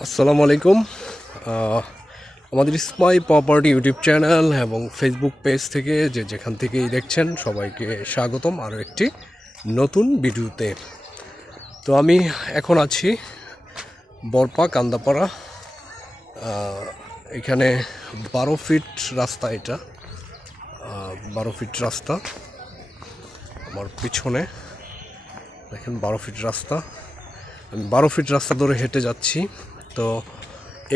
আসসালামু আলাইকুম। আমাদের স্মাই প্রপার্টি ইউটিউব চ্যানেল এবং ফেসবুক পেজ থেকে যে যেখান থেকেই দেখছেন, সবাইকে স্বাগতম আরও একটি নতুন ভিডিওতে। তো আমি এখন আছি বরপা কান্দাপাড়া। এখানে বারো ফিট রাস্তা এটা। বারো ফিট রাস্তা আমার পিছনে। দেখেন বারো ফিট রাস্তা। আমি বারো ফিট রাস্তা ধরে হেঁটে যাচ্ছি। তো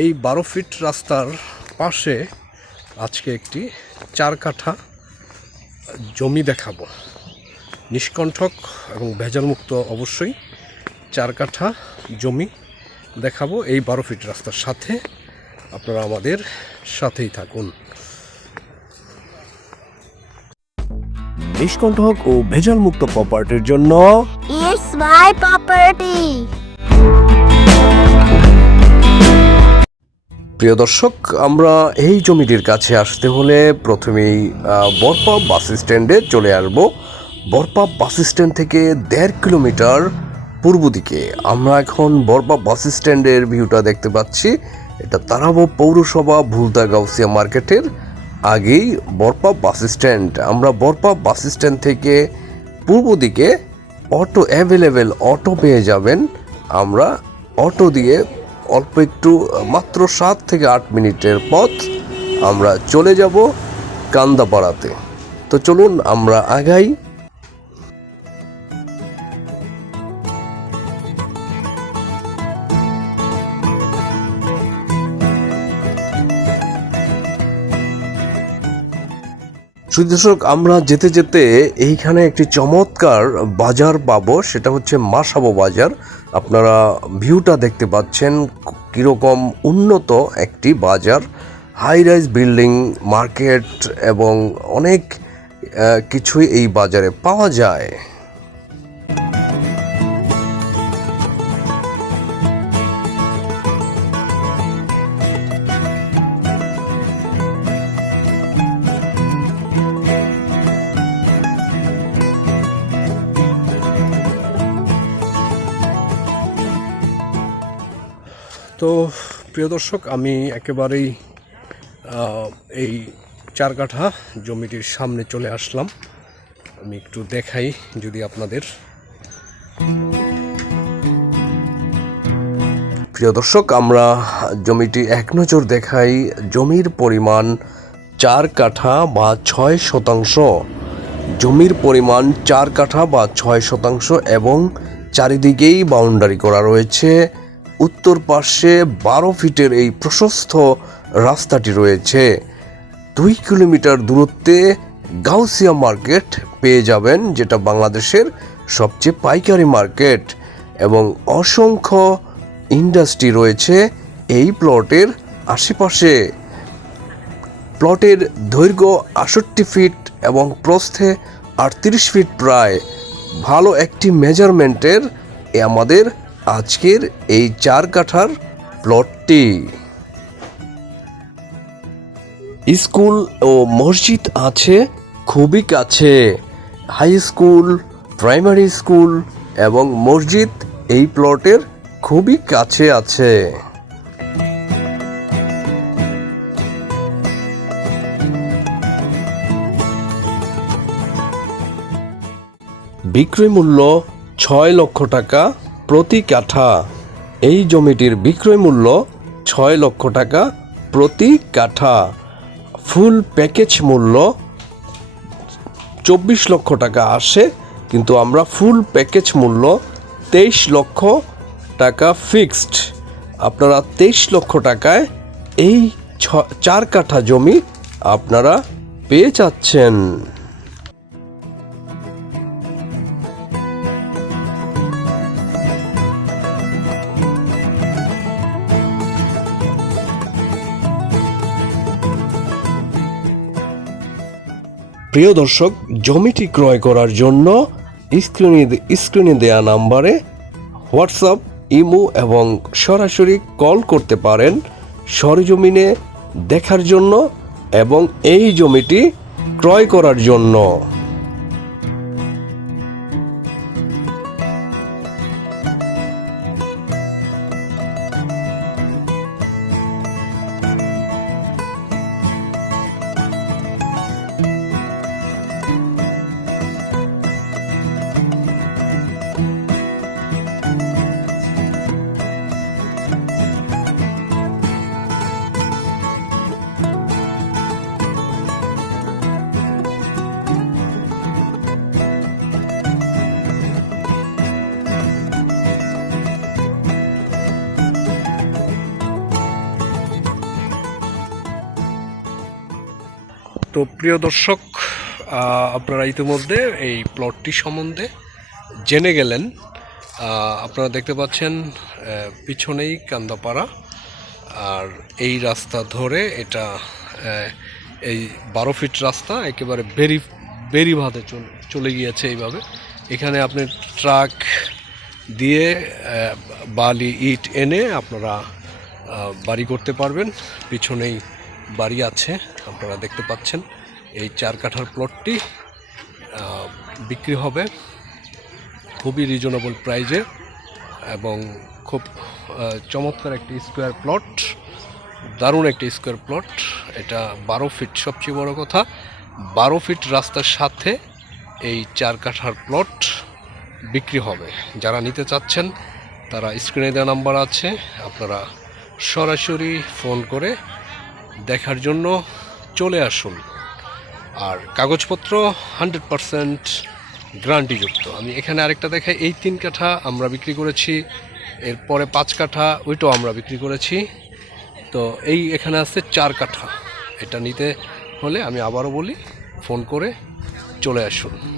এই বারো ফিট রাস্তার পাশে আজকে একটি চার কাঠা জমি দেখাবো। নিষ্কণ্ঠক এবং ভেজালমুক্ত অবশ্যই চার কাঠা জমি দেখাবো এই বারো ফিট রাস্তার সাথে। আপনারা আমাদের সাথেই থাকুন। নিষ্কণ্ঠক ও ভেজালমুক্ত প্রপার্টির জন্য It's my property. প্রিয় দর্শক, আমরা এই জমিটির কাছে আসতে হলে প্রথমেই বরপা বাস স্ট্যান্ডে চলে আসব। বরপা বাস স্ট্যান্ড থেকে দেড় কিলোমিটার পূর্ব দিকে। আমরা এখন বরপা বাস স্ট্যান্ডের ভিউটা দেখতে পাচ্ছি। এটা তারাবো পৌরসভা ভুলদা গাউসিয়া মার্কেটের আগেই বরপা বাস স্ট্যান্ড। আমরা বরপা বাস স্ট্যান্ড থেকে পূর্ব দিকে অটো অ্যাভেলেবেল অটো পেয়ে যাবেন। আমরা অটো দিয়ে অল্প একটু, মাত্র সাত থেকে আট মিনিটের পথ আমরা চলে যাব কান্দাপাড়াতে। তো চলুন আমরা আগাই শুধু দর্শক, আমরা যেতে যেতে এইখানে একটি চমৎকার বাজার পাবো, সেটা হচ্ছে মাসাবো বাজার। আপনারা ভিউটা দেখতে পাচ্ছেন কীরকম উন্নত একটি বাজার। হাই রাইজ বিল্ডিং, মার্কেট এবং অনেক কিছুই এই বাজারে পাওয়া যায়। তো প্রিয় দর্শক, আমি একেবারেই এই চার কাঠা জমিটির সামনে চলে আসলাম। আমি একটু দেখাই যদি আপনাদের। প্রিয় দর্শক, আমরা জমিটি এক নজর দেখাই। জমির পরিমাণ চার কাঠা বা ছয় শতাংশ। জমির পরিমাণ চার কাঠা বা ছয় শতাংশ এবং চারিদিকেই বাউন্ডারি করা রয়েছে। উত্তর পার্শ্বে বারো ফিটের এই প্রশস্ত রাস্তাটি রয়েছে। দুই কিলোমিটার দূরত্বে গাউসিয়া মার্কেট পেয়ে যাবেন, যেটা বাংলাদেশের সবচেয়ে পাইকারি মার্কেট। এবং অসংখ্য ইন্ডাস্ট্রি রয়েছে এই প্লটের আশেপাশে। প্লটের দৈর্ঘ্য আষট্টি ফিট এবং প্রস্থে আটত্রিশ ফিট প্রায়। ভালো একটি মেজারমেন্টের এ আমাদের আজকের এই চার কাঠার প্লটটি স্কুল ও মসজিদ আছে খুবই কাছে। হাই স্কুল, প্রাইমারি স্কুল এবং মসজিদ এই প্লটের খুবই কাছে আছে। বিক্রয় মূল্য ছয় লক্ষ টাকা। প্রতি কাঠা। এই জমিটির বিক্রয় মূল্য ছয় লক্ষ টাকা প্রতি কাঠা। ফুল প্যাকেজ মূল্য চব্বিশ লক্ষ টাকা আসে, কিন্তু আমরা ফুল প্যাকেজ মূল্য তেইশ লক্ষ টাকা ফিক্সড। আপনারা তেইশ লক্ষ টাকায় এই ছ, চার কাঠা জমি আপনারা পেয়ে যাচ্ছেন। প্রিয় দর্শক জমিটি ক্রয় করার জন্য স্ক্রিনে স্ক্রিনে দেয়া নাম্বারে হোয়াটসঅ্যাপ, ইমো এবং সরাসরি কল করতে পারেন সরজমিনে দেখার জন্য এবং এই জমিটি ক্রয় করার জন্য। তো প্রিয় দর্শক আপনারা ইতিমধ্যে এই প্লটটি সম্বন্ধে জেনে গেলেন। আপনারা দেখতে পাচ্ছেন পিছনেই কান্দাপাড়া, আর এই রাস্তা ধরে এটা এই বারো ফিট রাস্তা একেবারে বেরি বেরি ভাতে চলে চলে গিয়েছে এইভাবে। এখানে আপনি ট্রাক দিয়ে বালি, ইট এনে আপনারা বাড়ি করতে পারবেন। পিছনেই বাড়ি আছে, আপনারা দেখতে পাচ্ছেন। এই চার কাঠার প্লটটি বিক্রি হবে খুবই রিজনেবল প্রাইজে এবং খুব চমৎকার একটি স্কোয়ার প্লট দারুণ একটি স্কোয়ার প্লট এটা বারো ফিট সবচেয়ে বড় কথা। বারো ফিট রাস্তার সাথে এই চার কাঠার প্লট বিক্রি হবে। যারা নিতে চাচ্ছেন, তারা স্ক্রিনে দেওয়া নাম্বার আছে। আপনারা সরাসরি ফোন করে দেখার জন্য চলে আসুন। আর কাগজপত্র হান্ড্রেড পারসেন্ট গ্রান্টিযুক্ত। আমি এখানে আরেকটা দেখাই, এই তিন কাঠা আমরা বিক্রি করেছি, এরপরে পাঁচ কাঠা, ওইটাও আমরা বিক্রি করেছি। তো এই এখানে আছে চার কাঠা। এটা নিতে হলে আমি আবারও বলি, ফোন করে চলে আসুন।